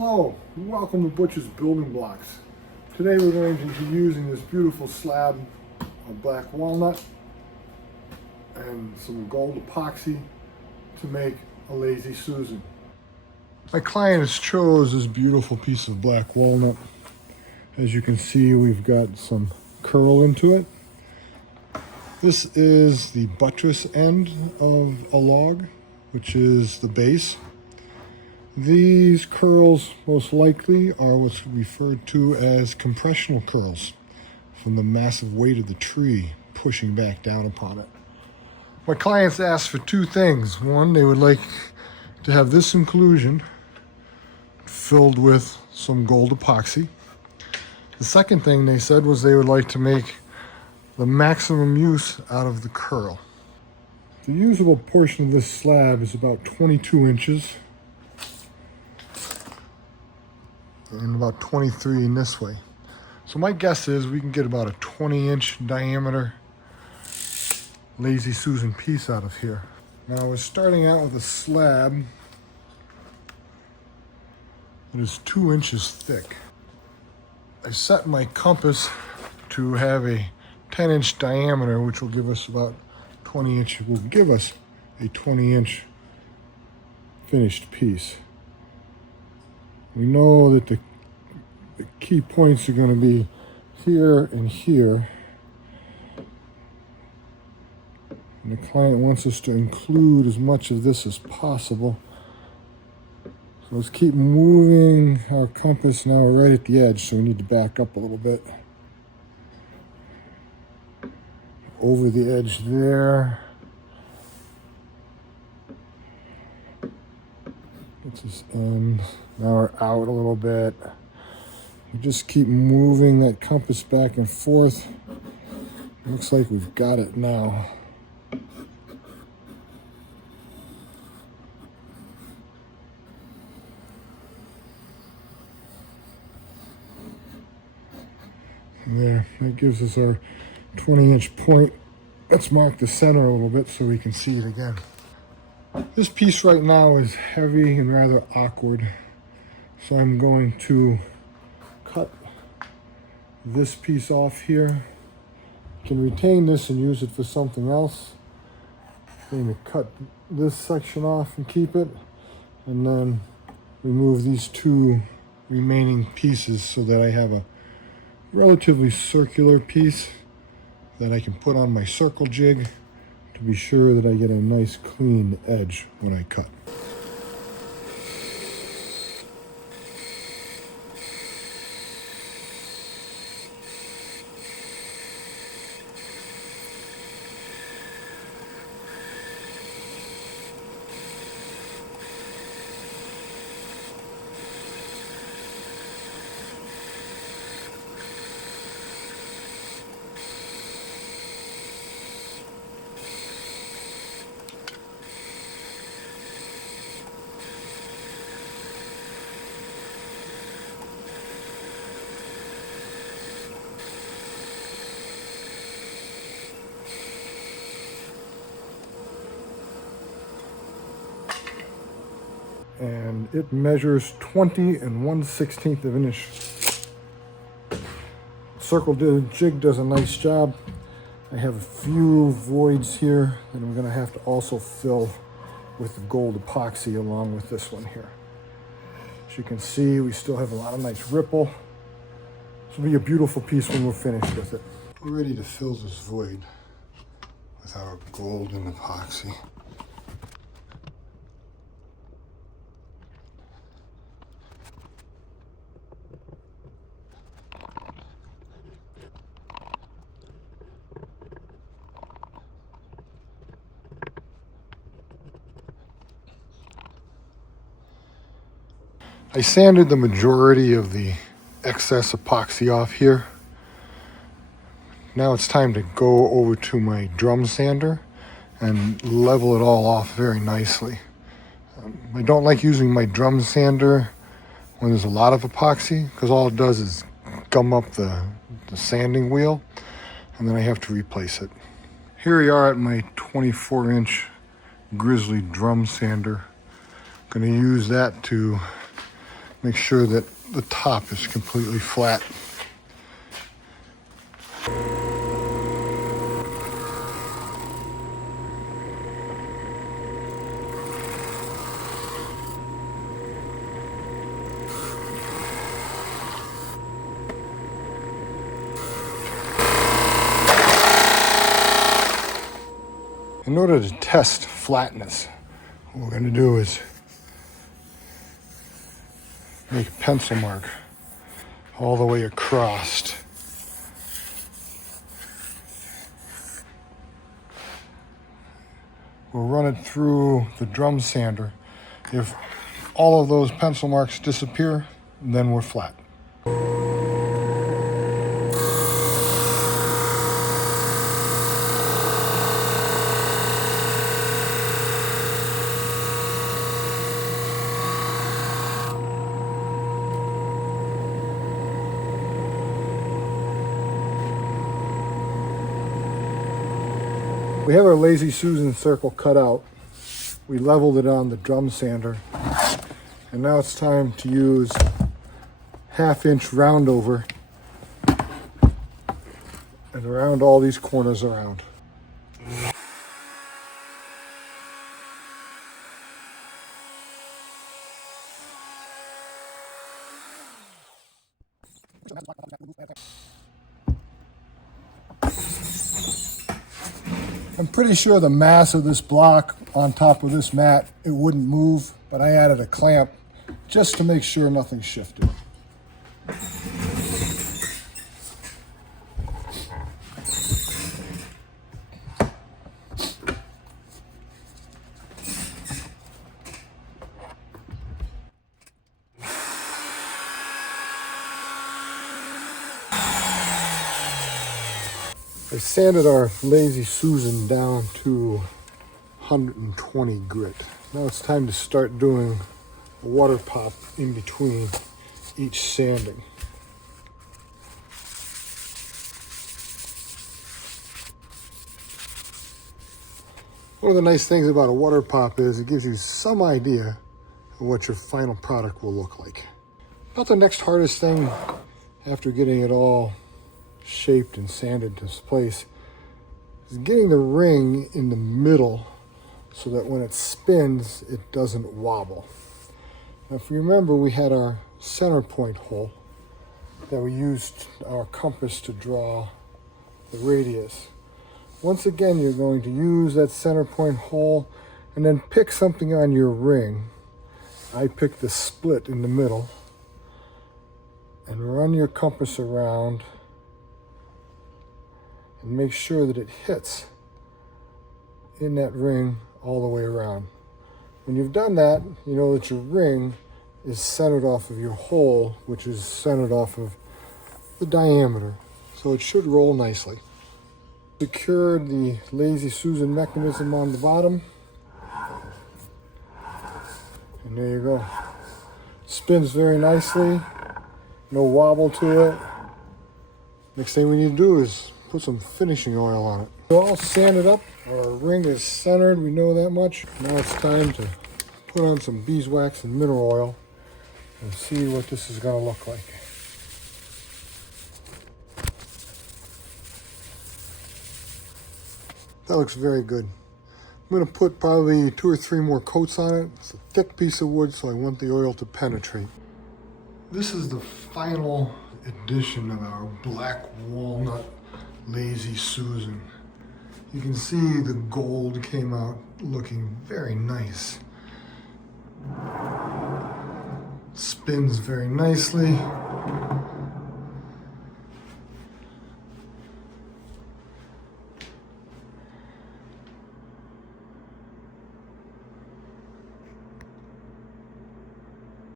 Hello, welcome to Butcher's Building Blocks. Today we're going to be using this beautiful slab of black walnut and some gold epoxy to make a Lazy Susan. My client has chose this beautiful piece of black walnut. As you can see, we've got some curl into it. This is the buttress end of a log, which is the base. These curls most likely are what's referred to as compressional curls from the massive weight of the tree pushing back down upon it. My clients asked for two things. One, they would like to have this inclusion filled with some gold epoxy. The second thing they said was they would like to make the maximum use out of the curl. The usable portion of this slab is about 22 inches. And about 23 in this way. So my guess is we can get about a 20-inch diameter Lazy Susan piece out of here. Now we're starting out with a slab that is 2 inches thick. I set my compass to have a 10-inch diameter, which will give us about 20-inch, will give us a 20-inch finished piece. We know that the key points are going to be here and here. And the client wants us to include as much of this as possible. So let's keep moving our compass. Now we're right at the edge, so we need to back up a little bit. Over the edge there. Gets us in. Now we're out a little bit. We just keep moving that compass back and forth. Looks like we've got it now. There, that gives us our 20-inch point. Let's mark the center a little bit so we can see it again. This piece right now is heavy and rather awkward, so I'm going to cut this piece off here. You can retain this and use it for something else. I'm going to cut this section off and keep it, and then remove these two remaining pieces so that I have a relatively circular piece that I can put on my circle jig to be sure that I get a nice clean edge when I cut. And it measures 20 1/16 of an inch. Circle jig does a nice job. I have a few voids here that I'm going to have to also fill with the gold epoxy along with this one here. As you can see, we still have a lot of nice ripple. This will be a beautiful piece when we're finished with it. We're ready to fill this void with our gold and epoxy. I sanded the majority of the excess epoxy off here. Now it's time to go over to my drum sander and level it all off very nicely. I don't like using my drum sander when there's a lot of epoxy because all it does is gum up the sanding wheel and then I have to replace it. Here we are at my 24-inch Grizzly drum sander. Going to use that to make sure that the top is completely flat. In order to test flatness, what we're going to do is make a pencil mark all the way across. We'll run it through the drum sander. If all of those pencil marks disappear, then we're flat. We have our Lazy Susan circle cut out. We leveled it on the drum sander. And now it's time to use 1/2 inch round over and round all these corners around. I'm pretty sure the mass of this block on top of this mat, it wouldn't move, but I added a clamp just to make sure nothing shifted. I sanded our Lazy Susan down to 120 grit. Now it's time to start doing a water pop in between each sanding. One of the nice things about a water pop is it gives you some idea of what your final product will look like. About the next hardest thing after getting it all shaped and sanded to place is getting the ring in the middle so that when it spins, it doesn't wobble. Now, if you remember, we had our center point hole that we used our compass to draw the radius. Once again, you're going to use that center point hole and then pick something on your ring. I picked the split in the middle and run your compass around and make sure that it hits in that ring all the way around. When you've done that, you know that your ring is centered off of your hole, which is centered off of the diameter, so it should roll nicely. Secured the Lazy Susan mechanism on the bottom, and there you go. Spins very nicely, no wobble to it. Next thing we need to do is put some finishing oil on it. We're all sanded up. Our ring is centered, we know that much. Now it's time to put on some beeswax and mineral oil and see what this is going to look like. That looks very good. I'm going to put probably 2 or 3 more coats on it. It's a thick piece of wood, so I want the oil to penetrate. This is the final edition of our black walnut Lazy Susan. You can see the gold came out looking very nice. Spins very nicely.